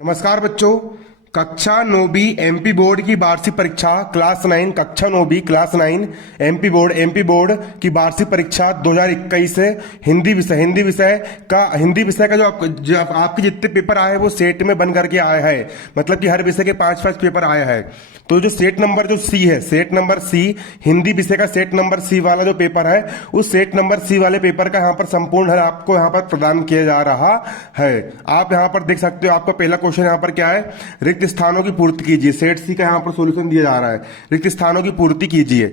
नमस्कार बच्चों। कक्षा 9वीं एमपी बोर्ड की वार्षिक परीक्षा क्लास 9 कक्षा 9वीं क्लास 9 एमपी बोर्ड की वार्षिक परीक्षा 2021 से हिंदी विषय का जो आपके जितने पेपर आए हैं वो सेट में बन करके आया है। मतलब कि हर विषय के 5-5 पेपर आया है। तो जो सेट नंबर जो सी है, सेट नंबर सी, हिंदी विषय का सेट नंबर सी वाला जो पेपर है, उस सेट नंबर सी वाले पेपर का यहाँ पर संपूर्ण हल आपको यहाँ पर प्रदान किया जा रहा है। आप यहाँ पर देख सकते हो, आपका पहला क्वेश्चन यहाँ पर क्या है, रिक्त स्थानों की पूर्ति कीजिए। सेट सी का यहाँ पर सॉल्यूशन दिया जा रहा है, रिक्त स्थानों की पूर्ति कीजिए।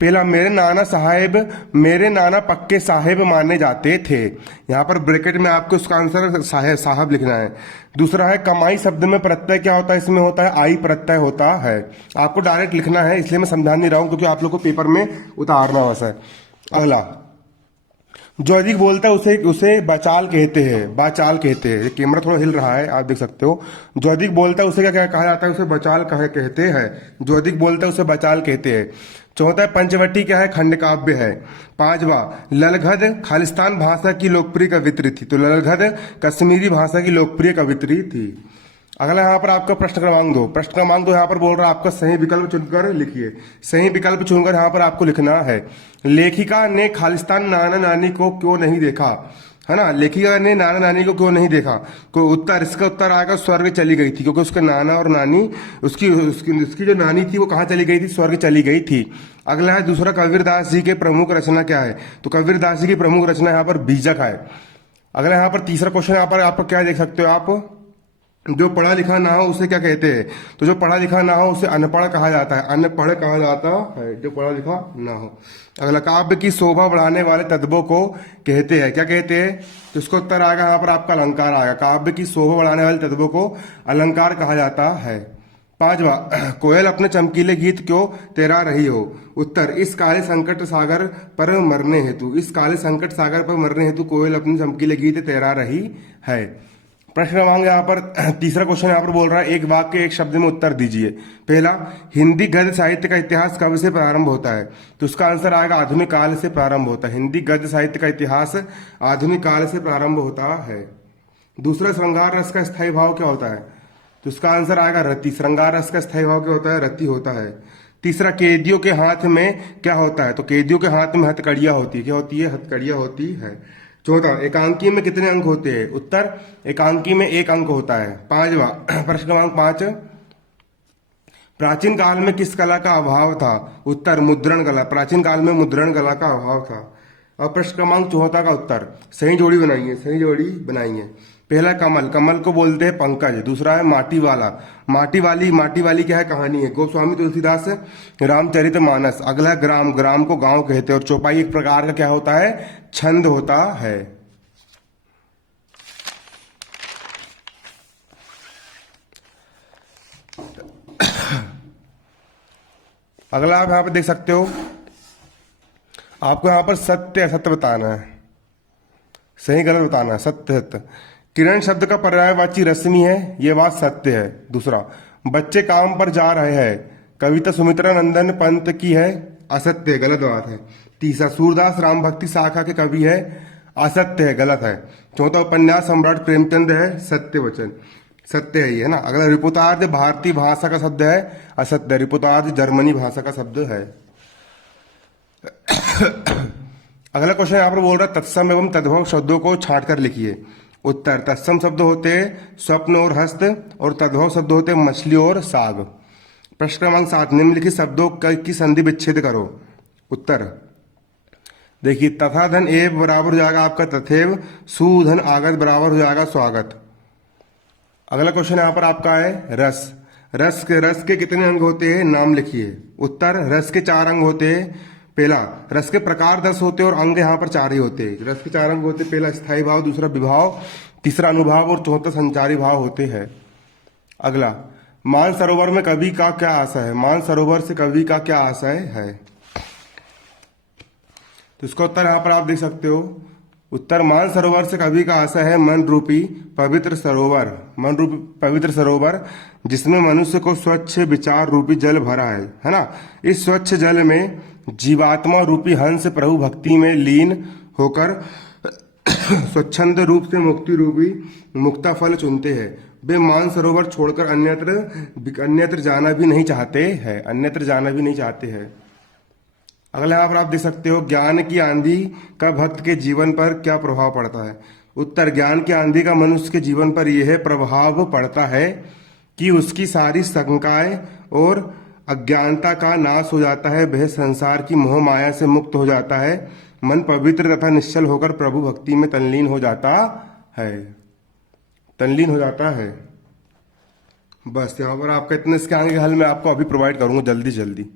पहला, मेरे नाना पक्के साहेब माने जाते थे। यहाँ पर ब्रैकेट में आपको उसका आंसर साहब लिखना है। दूसरा है, कमाई शब्द में प्रत्यय क्या होता है, इसमें होता है आई प्रत्यय होता है। आपको डायरेक्ट लिखना है, इसलिए मैं समझा नहीं रहा हूं क्योंकि आप लोग को पेपर में उतारना वैसा है। अगला, जो अधिक बोलता है उसे बाचाल कहते हैं, बाचाल कहते हैं। कैमरा थोड़ा हिल रहा है, आप देख सकते हो। जो अधिक बोलता है उसे क्या कहा जाता है, उसे बचाल कहते हैं। जो अधिक बोलता है उसे बचाल कहते हैं। चौथा है, पंचवटी क्या है, खंड काव्य है। पांचवा, ललगद खालिस्तान भाषा की लोकप्रिय कवित्री थी। तो ललगद कश्मीरी भाषा की लोकप्रिय कवित्री थी। अगला यहाँ पर आपका प्रश्न क्रमांक 2। प्रश्न क्रमांक 2 यहाँ पर बोल रहा है आपका सही विकल्प चुनकर लिखिए। सही विकल्प चुनकर यहाँ पर आपको लिखना है, लेखिका ने खालिस्तान नाना नानी को क्यों नहीं देखा, है ना। लेखिका ने नाना नानी को क्यों नहीं देखा, कोई उत्तर, इसका उत्तर आएगा स्वर्ग चली गई थी, क्योंकि उसके नाना और नानी, उसकी जो नानी थी वो कहाँ चली गई थी, स्वर्ग चली गई थी। अगला है दूसरा, कबीरदास जी के प्रमुख रचना क्या है। तो कबीरदास जी की प्रमुख रचना यहाँ पर बीजक है। अगला यहाँ पर तीसरा क्वेश्चन, यहाँ पर आप क्या देख सकते हो, आप जो पढ़ा लिखा ना हो उसे क्या कहते हैं। तो जो पढ़ा लिखा ना हो उसे अनपढ़ कहा जाता है, अनपढ़ कहा जाता है जो पढ़ा लिखा ना हो। अगला, काव्य की शोभा बढ़ाने वाले तत्वों को कहते हैं, क्या कहते हैं। तो इसको उत्तर आएगा यहाँ पर आपका अलंकार आएगा। काव्य की शोभा बढ़ाने वाले तत्वों को अलंकार कहा जाता है। पांचवा, कोयल अपने चमकीले गीत क्यों तैरा रही हो। उत्तर, इस काले संकट सागर पर मरने हेतु, इस काले संकट सागर पर मरने हेतु कोयल अपने चमकीले गीत तैरा रही है। प्रश्न क्रमांक यहाँ पर तीसरा क्वेश्चन यहाँ पर बोल रहा है, एक वाक्य एक शब्द में उत्तर दीजिए। पहला, हिंदी गद्य साहित्य का इतिहास कब से प्रारंभ होता है। तो उसका आंसर आएगा आधुनिक काल से प्रारंभ होता है। हिंदी गद्य साहित्य का इतिहास आधुनिक काल से प्रारंभ होता है। दूसरा, श्रृंगार रस का स्थायी भाव क्या होता है। तो उसका आंसर आएगा रति। श्रृंगार रस का स्थायी भाव क्या होता है, रति होता है। तीसरा, कैदियों के हाथ में क्या होता है। तो कैदियों के हाथ में हथकड़ियां होती है, क्या होती है, हथकड़ियां होती है। चौथा, एकांकी में कितने अंक होते हैं। उत्तर, एकांकी में 1 अंक होता है। पांचवा, प्रश्न क्रमांक 5, प्राचीन काल में किस कला का अभाव था। उत्तर, मुद्रण कला। प्राचीन काल में मुद्रण कला का अभाव था। और प्रश्न क्रमांक 4 का उत्तर, सही जोड़ी बनाइए, सही जोड़ी बनाइए। पहला, कमल, कमल को बोलते हैं पंकज। दूसरा है माटी वाला, माटी वाली क्या है, कहानी है, गोस्वामी तुलसीदास रामचरितमानस। अगला है ग्राम, ग्राम को गांव कहते हैं। और चौपाई एक प्रकार का क्या होता है, छंद होता है। अगला आप यहां पर देख सकते हो, आपको यहां पर सत्य असत्य बताना है, सही गलत बताना है, सत्य सत्य। किरण शब्द का पर्यायवाची रश्मि है, यह बात सत्य है। दूसरा, बच्चे काम पर जा रहे हैं, कविता सुमित्रा नंदन पंत की है, असत्य है, गलत बात है। तीसरा, सूरदास राम भक्ति शाखा के कवि है, असत्य है, गलत है। चौथा, उपन्यास सम्राट प्रेमचंद है, सत्य वचन, सत्य है ये, है ना। अगला, रिपुतार्थ भारतीय भाषा का शब्द है, असत्य। रिपुतार्थ जर्मनी भाषा का शब्द है। अगला क्वेश्चन यहाँ पर बोल रहा है, तत्सम एवं तद्भव शब्दों को छांट कर लिखिए। उत्तर, तत्सम शब्द होते हैं स्वप्न और हस्त, और तद्भव शब्द होते हैं मछली और साग। प्रश्न क्रमांक 7, निम्नलिखित शब्दों की संधि विच्छेद करो। उत्तर, देखिए, तथा धन एव बराबर हो जाएगा आपका तथेव, सुधन आगत बराबर हो जाएगा स्वागत। अगला क्वेश्चन यहाँ पर आपका है रस, रस के कितने अंग होते हैं, नाम लिखिए। उत्तर, रस के 4 अंग होते हैं। पहला, रस के प्रकार 10 होते हैं और अंग यहाँ पर 4 ही होते हैं। रस के 4 अंग होते हैं, पहला स्थायी भाव, दूसरा विभाव, तीसरा अनुभाव और चौथा संचारी भाव होते हैं। अगला, मानसरोवर में कवि का क्या आशय है। मानसरोवर से कवि का क्या आशय है। तो इसका उत्तर यहाँ पर आप देख सकते हो। उत्तर, मानसरोवर से कवि का आशय है मन रूपी पवित्र सरोवर, मन रूपी पवित्र सरोवर जिसमें मनुष्य को स्वच्छ विचार रूपी जल भरा है ना। इस स्वच्छ जल में जीवात्मा रूपी हंस प्रभु भक्ति में लीन होकर स्वच्छंद रूप से मुक्ति रूपी मुक्ता फल चुनते हैं। वे मानसरोवर छोड़कर अन्यत्र जाना भी नहीं चाहते हैं, अन्यत्र जाना भी नहीं चाहते हैं। अगला यहाँ पर आप देख सकते हो, ज्ञान की आंधी का भक्त के जीवन पर क्या प्रभाव पड़ता है। उत्तर, ज्ञान की आंधी का मनुष्य के जीवन पर यह प्रभाव पड़ता है कि उसकी सारी शंकाएं और अज्ञानता का नाश हो जाता है, वह संसार की मोह माया से मुक्त हो जाता है, मन पवित्र तथा निश्चल होकर प्रभु भक्ति में तल्लीन हो जाता है, तल्लीन हो जाता है। बस यहाँ पर आपका इतने, इसके आगे हल मैं आपको अभी प्रोवाइड करूंगा जल्दी जल्दी।